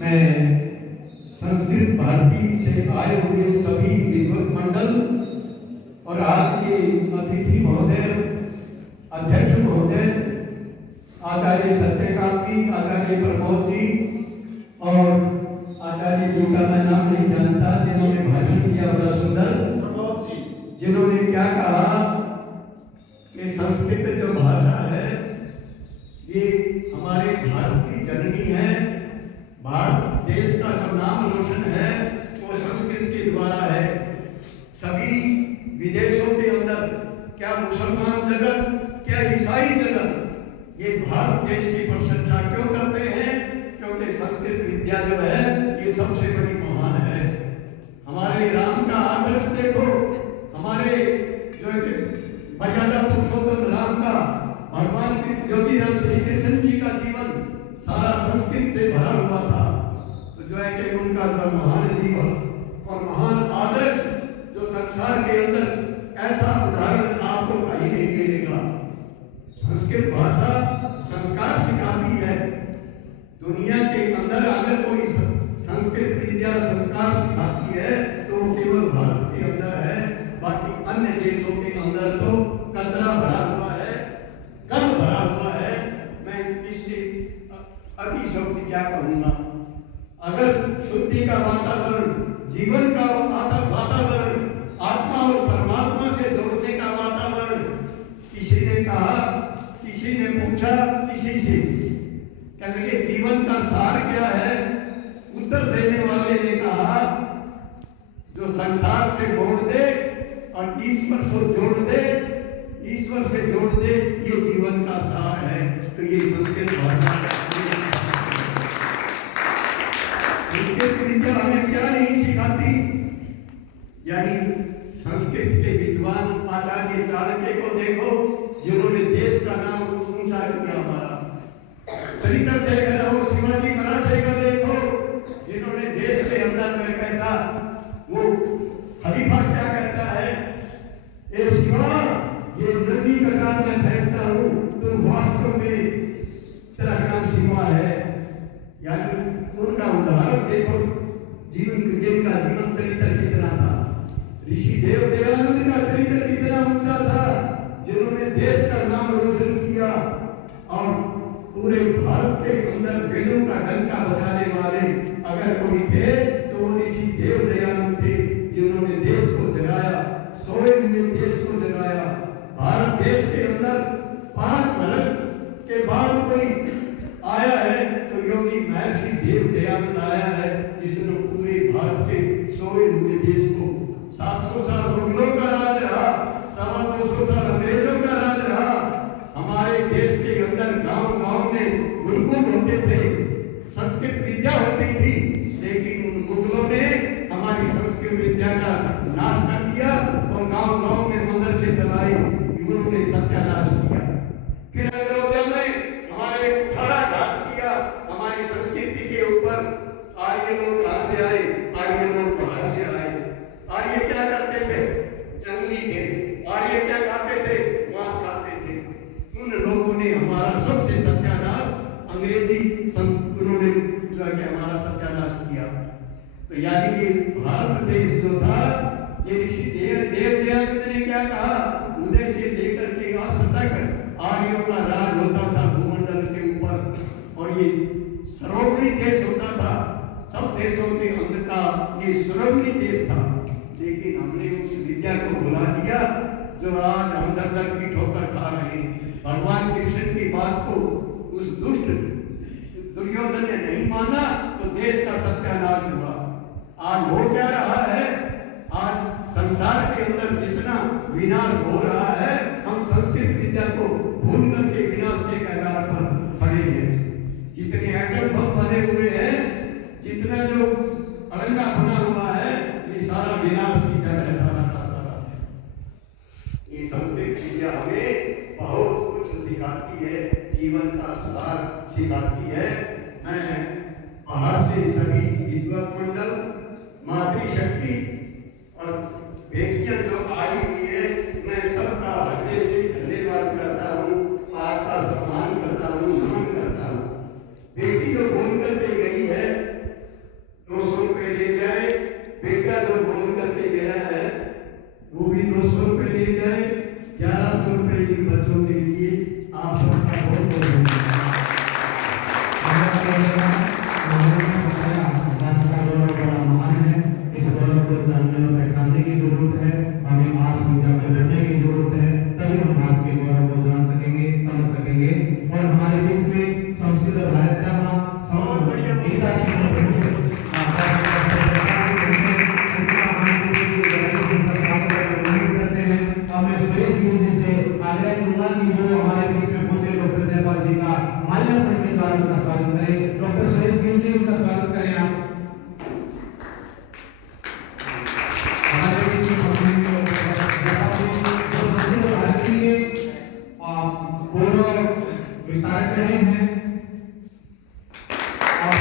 मैं संस्कृत भारती से आए हुए सभी विद्वत मंडल और आज के अतिथि महोदय, अध्यक्ष महोदय, आचार्य सत्यकांत जी, आचार्य प्रमोद जी और आचार्य जी का मैं नाम नहीं जानता, जिन्होंने भाषण दिया बड़ा सुंदर, प्रमोद जी, जिन्होंने क्या कहा कि संस्कृत जो भाषा है ये हमारे भारत की जननी है। भारत देश का जो नाम रोशन है वो संस्कृत के द्वारा है। सभी विदेशों के अंदर, क्या मुसलमान जगत, क्या ईसाई जगत, ये भारत देश की प्रशंसा क्यों करते हैं? क्योंकि संस्कृत विद्या जो है ये सबसे बड़ी महान है। हमारे राम का आदर्श देखो, हमारे जो मर्यादा पुरुषोत्तम राम का, भगवान योगीराज श्री कृष्ण जी का जीवन सारा संस्कृत से भरा हुआ था। तो जो है कि उनका जो महान जीवन और महान आदर्श जो संसार के अंदर ऐसा उदाहरण आपको कहीं नहीं मिलेगा। संस्कृत भाषा संस्कार सिखाती है। दुनिया के अंदर अगर कोई संस्कृत विद्या संस्कार सिखाती है तो वो केवल भारत के अंदर है। बाकी अन्य देशों के अंदर तो कचरा भरा हुआ है, गंद भरा हुआ है। मैं इससे अतिशयोक्ति क्या कहूँगा? अगर शुद्धि का वातावरण, जीवन का वातावरण, आत्मा और परमात्मा से जोड़ने का वातावरण, किसी ने कहा, किसी ने पूछा किसी से कि जीवन का सार क्या है? उत्तर देने वाले ने कहा जो संसार से जोड़ दे और ईश्वर से जोड़ दे, ईश्वर से जोड़ दे, ये जीवन का सार है। तो ये संस्कृत भाषा, संस्कृत विद्या हमें क्या नहीं सिखाती? यानी संस्कृत के विद्वान आचार्य चाणक्य को देखो, जिन्होंने देश का नाम ऊंचा किया। हमारा चरित्र देख रहे हो, शिवाजी मराठे का देखो, जिन्होंने देश के अंदर में कैसा, वो खलीफा क्या कहता है, ए शिवा, ये नदी का नाम मैं फेंकता हूँ, तुम वास्तव में तेरा नाम शिवा है। यानी उनका उदाहरण देखो, जिनका जीवन चरित्र कितना था। ऋषि देव दयानंद का चरित्र कितना ऊंचा था, जिन्होंने देश का नाम रोशन किया और पूरे भारत के अंदर वेदों का डंका बजाने वाले अगर कोई थे तो ऋषि देव दयानंद थे, जिन्होंने देश को जगाया, सोए हुए देश को जगाया। भारत देश के अंदर 5 वर्ष के बाद कोई आया है तो योगी महर्षि देव दयानंद आया है, जिसने पूरे भारत के सोए हुए देश को, 700 साल मुगलों का राज रहा, 250 साल अंग्रेजों का राज रहा। हमारे देश के अंदर गांव-गांव में गुरुकुल होते थे, संस्कृत विद्या होती थी, लेकिन उन मुगलों ने हमारी संस्कृत विद्या का नाश कर दिया और गांव-गांव में मदरसे चलाए, उन्होंने सत्यानाश किया। फिर अयोध्या में हमारे कुठाराघात किया हमारी संस्कृति के ऊपर। आर्य लोग कहाँ से आए? आर्य लोग बाहर से आए। आर्य क्या करते थे? जंगली थे। आर्य क्या खाते थे? मांस खाते थे। उन लोगों ने हमारा सबसे सत्यानाश, अंग्रेजी उन्होंने जो है हमारा सत्यानाश किया। तो यानी ये भारत देश जो था, ये ऋषि देव दयानंद ने क्या कहा, उदय से लेकर के अस्त तक आर्यों का राज होता था भूमंडल के ऊपर, और ये सर्वोपरि देश होता था। सब देशों के अंदर का ये सर्वोपरि देश था। लेकिन हमने उस विद्या को भुला दिया, जो आज हम दर की ठोकर खा रहे हैं। भगवान कृष्ण की बात को उस दुष्ट दुर्योधन ने नहीं माना तो देश का सत्यानाश हुआ। आज हो क्या रहा है? आज संसार के अंदर जितना विनाश हो रहा है, हम संस्कृत विद्या को भूल करके विनाश के कगार पर खड़े हैं। जितने एटम बम बने हुए हैं, जितना जो अड़ंगा बना हुआ है, ये सारा विनाश की जड़ है, सारा का सारा। ये संस्कृत विद्या हमें बहुत कुछ सिखाती है, जीवन का सार सिखाती है। मैं बाहर से सभी विद्वत मंडल, मातृशक्ति और बेटियां जो आई हुई है, मैं सबका हृदय से धन्यवाद करता हूँ, आपका सम्मान करता हूँ, नमन करता हूँ। बेटी जो बोल करके गई है वो भी 200 रुपये ले गए। 1100 रुपये इन बच्चों के लिए। आप सबका बहुत बहुत धन्यवाद। इस गौरव को जानने और पहचानने की जरूरत है। हमें आज पूजा को करने की जरूरत है, तभी हम भारत के गौरव को जान सकेंगे, समझ सकेंगे। और हमारे बीच में संस्कृत और भारत का आग्रह करूंगा कि वो हमारे बीच में पहुंचे डॉक्टर जयपाल जी का माल्यार्पण के द्वारा उनका स्वागत करें। डॉक्टर सुरेश गिल जी, उनका स्वागत करें आप। हमारे बीच में भारतीय गौरव विस्तारक रहे हैं और